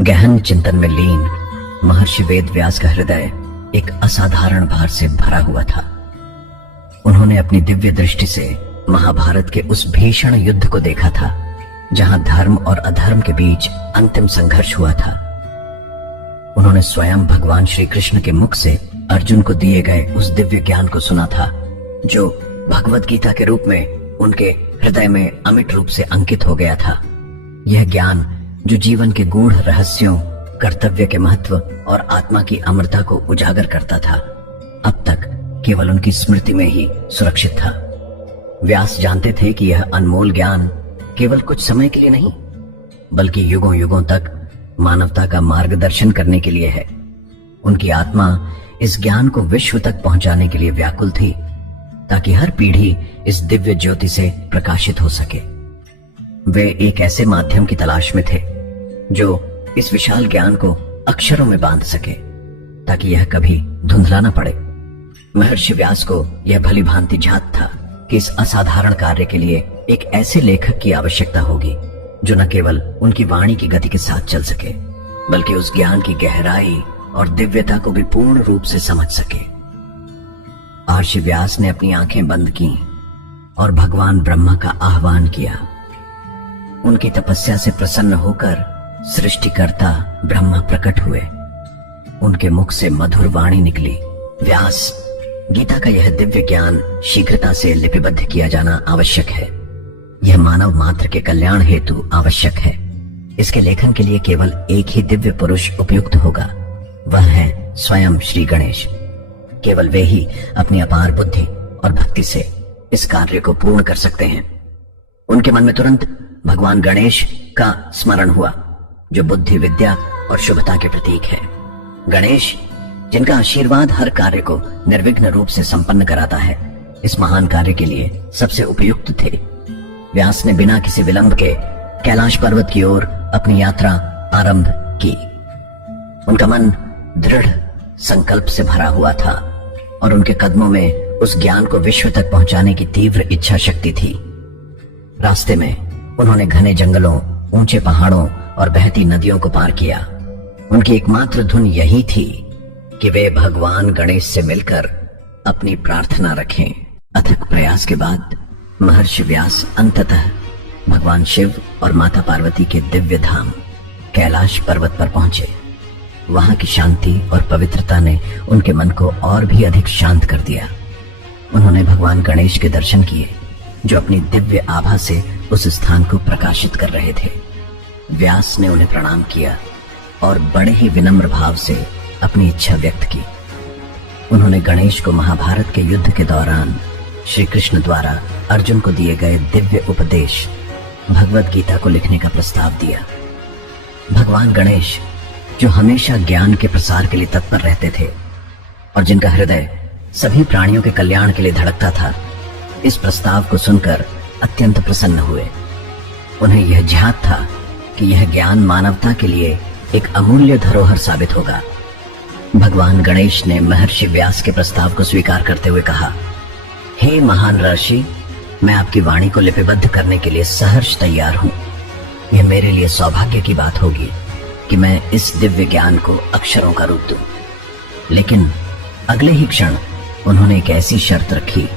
गहन चिंतन में लीन महर्षि वेद व्यास का हृदय एक असाधारण भार से भरा हुआ था। उन्होंने अपनी दिव्य दृष्टि से महाभारत के उस भीषण युद्ध को देखा था, जहां धर्म और अधर्म के बीच अंतिम संघर्ष हुआ था। उन्होंने स्वयं भगवान श्री कृष्ण के मुख से अर्जुन को दिए गए उस दिव्य ज्ञान को सुना था, जो भगवत गीता के रूप में उनके हृदय में अमिट रूप से अंकित हो गया था। यह ज्ञान जो जीवन के गूढ़ रहस्यों, कर्तव्य के महत्व और आत्मा की अमरता को उजागर करता था, अब तक केवल उनकी स्मृति में ही सुरक्षित था। व्यास जानते थे कि यह अनमोल ज्ञान केवल कुछ समय के लिए नहीं, बल्कि युगों युगों तक मानवता का मार्गदर्शन करने के लिए है। उनकी आत्मा इस ज्ञान को विश्व तक पहुंचाने के लिए व्याकुल थी, ताकि हर पीढ़ी इस दिव्य ज्योति से प्रकाशित हो सके। वे एक ऐसे माध्यम की तलाश में थे जो इस विशाल ज्ञान को अक्षरों में बांध सके, ताकि यह कभी धुंधला न पड़े। महर्षि व्यास को यह भली भांति ज्ञात था कि इस असाधारण कार्य के लिए एक ऐसे लेखक की आवश्यकता होगी जो न केवल उनकी वाणी की गति के साथ चल सके, बल्कि उस ज्ञान की गहराई और दिव्यता को भी पूर्ण रूप से समझ सके। महर्षि व्यास ने अपनी आंखें बंद की और भगवान ब्रह्मा का आह्वान किया। उनकी तपस्या से प्रसन्न होकर सृष्टिकर्ता ब्रह्मा प्रकट हुए। उनके मुख से मधुर वाणी निकली। व्यास, गीता का यह दिव्य ज्ञान शीघ्रता से लिपिबद्ध किया जाना आवश्यक है। यह मानव मात्र के कल्याण हेतु आवश्यक है। इसके लेखन के लिए केवल एक ही दिव्य पुरुष उपयुक्त होगा, वह है स्वयं श्री गणेश। केवल वे ही अपनी अपार बुद्धि और भक्ति से इस कार्य को पूर्ण कर सकते हैं। उनके मन में तुरंत भगवान गणेश का स्मरण हुआ, जो बुद्धि, विद्या और शुभता के प्रतीक है। गणेश, जिनका आशीर्वाद हर कार्य को निर्विघ्न रूप से संपन्न कराता है, इस महान कार्य के लिए सबसे उपयुक्त थे। व्यास ने बिना किसी विलंब के कैलाश पर्वत की ओर अपनी यात्रा आरंभ की। उनका मन दृढ़ संकल्प से भरा हुआ था और उनके कदमों में उस ज्ञान को विश्व तक पहुंचाने की तीव्र इच्छा शक्ति थी। रास्ते में उन्होंने घने जंगलों, ऊंचे पहाड़ों और बहती नदियों को पार किया। उनकी एकमात्र धुन यही थी कि वे भगवान गणेश से मिलकर अपनी प्रार्थना रखें। अथक प्रयास के बाद महर्षि व्यास अंततः भगवान शिव और माता पार्वती के दिव्य धाम कैलाश पर्वत पर पहुंचे। वहां की शांति और पवित्रता ने उनके मन को और भी अधिक शांत कर दिया। उन्होंने भगवान गणेश के दर्शन किए, जो अपनी दिव्य आभा से उस स्थान को प्रकाशित कर रहे थे। व्यास ने उन्हें प्रणाम किया और बड़े ही विनम्र भाव से अपनी इच्छा व्यक्त की। उन्होंने गणेश को महाभारत के युद्ध के दौरान श्री कृष्ण द्वारा अर्जुन को दिए गए दिव्य उपदेश भगवत गीता को लिखने का प्रस्ताव दिया। भगवान गणेश, जो हमेशा ज्ञान के प्रसार के लिए तत्पर रहते थे और जिनका हृदय सभी प्राणियों के कल्याण के लिए धड़कता था, इस प्रस्ताव को सुनकर अत्यंत प्रसन्न हुए। उन्हें यह ज्ञात था कि यह ज्ञान मानवता के लिए एक अमूल्य धरोहर साबित होगा। भगवान गणेश ने महर्षि व्यास के प्रस्ताव को स्वीकार करते हुए कहा, हे महान ऋषि, मैं आपकी वाणी को लिपिबद्ध करने के लिए सहर्ष तैयार हूं। यह मेरे लिए सौभाग्य की बात होगी कि मैं इस दिव्य ज्ञान को अक्षरों का रूप दूं। लेकिन अगले ही क्षण उन्होंने एक ऐसी शर्त रखी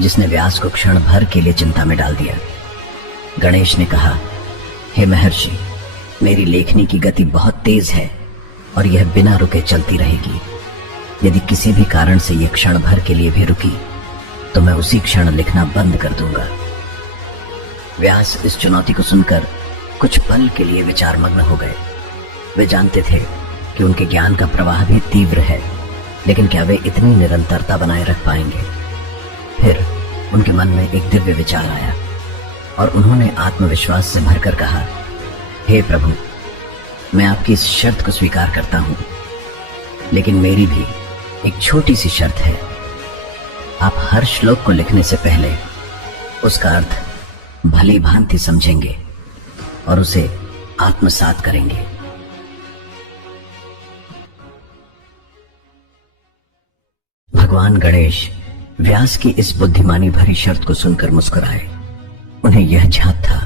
जिसने व्यास को क्षण भर के लिए चिंता में डाल दिया। गणेश ने कहा, हे महर्षि, मेरी लेखनी की गति बहुत तेज है और यह बिना रुके चलती रहेगी। यदि किसी भी कारण से यह क्षण भर के लिए भी रुकी तो मैं उसी क्षण लिखना बंद कर दूंगा। व्यास इस चुनौती को सुनकर कुछ पल के लिए विचारमग्न हो गए। वे जानते थे कि उनके ज्ञान का प्रवाह भी तीव्र है, लेकिन क्या वे इतनी निरंतरता बनाए रख पाएंगे? फिर उनके मन में एक दिव्य विचार आया और उन्होंने आत्मविश्वास से भरकर कहा, हे प्रभु, मैं आपकी इस शर्त को स्वीकार करता हूं, लेकिन मेरी भी एक छोटी सी शर्त है। आप हर श्लोक को लिखने से पहले उसका अर्थ भली भांति समझेंगे और उसे आत्मसात करेंगे। भगवान गणेश व्यास की इस बुद्धिमानी भरी शर्त को सुनकर मुस्कुराए। उन्हें यह ज्ञात था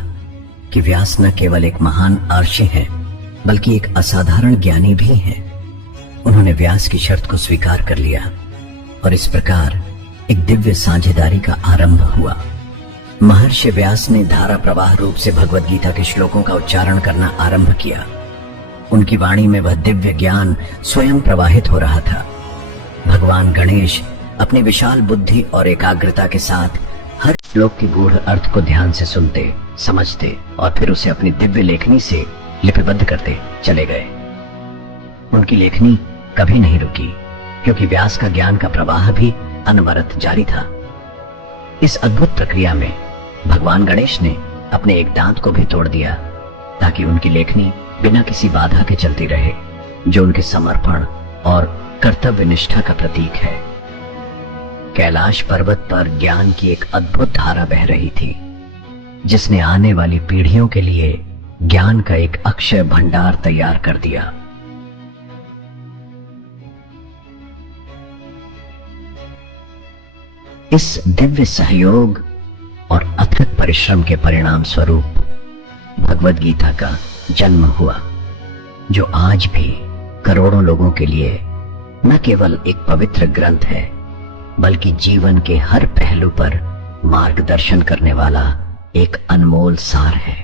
कि व्यास न केवल एक महान आर्षि है, बल्कि एक असाधारण ज्ञानी भी हैं। उन्होंने व्यास की शर्त को स्वीकार कर लिया और इस प्रकार एक दिव्य साझेदारी का आरंभ हुआ। महर्षि व्यास ने धारा प्रवाह रूप से भगवद गीता के श्लोकों का उच्चारण करना आरंभ किया। उनकी वाणी में वह दिव्य ज्ञान स्वयं प्रवाहित हो रहा था। भगवान गणेश अपनी विशाल बुद्धि और एकाग्रता के साथ हर श्लोक की गूढ़ अर्थ को ध्यान से सुनते, समझते और फिर उसे अपनी दिव्य लेखनी से लिपिबद्ध करते चले गए। उनकी लेखनी कभी नहीं रुकी, क्योंकि व्यास का ज्ञान का प्रवाह भी अनवरत जारी था। इस अद्भुत प्रक्रिया में भगवान गणेश ने अपने एक दांत को भी तोड़ दिया, ताकि उनकी लेखनी बिना किसी बाधा के चलती रहे, जो उनके समर्पण और कर्तव्य निष्ठा का प्रतीक है। कैलाश पर्वत पर ज्ञान की एक अद्भुत धारा बह रही थी, जिसने आने वाली पीढ़ियों के लिए ज्ञान का एक अक्षय भंडार तैयार कर दिया। इस दिव्य सहयोग और अथक परिश्रम के परिणाम स्वरूप भगवद गीता का जन्म हुआ, जो आज भी करोड़ों लोगों के लिए न केवल एक पवित्र ग्रंथ है, बल्कि जीवन के हर पहलू पर मार्गदर्शन करने वाला एक अनमोल सार है।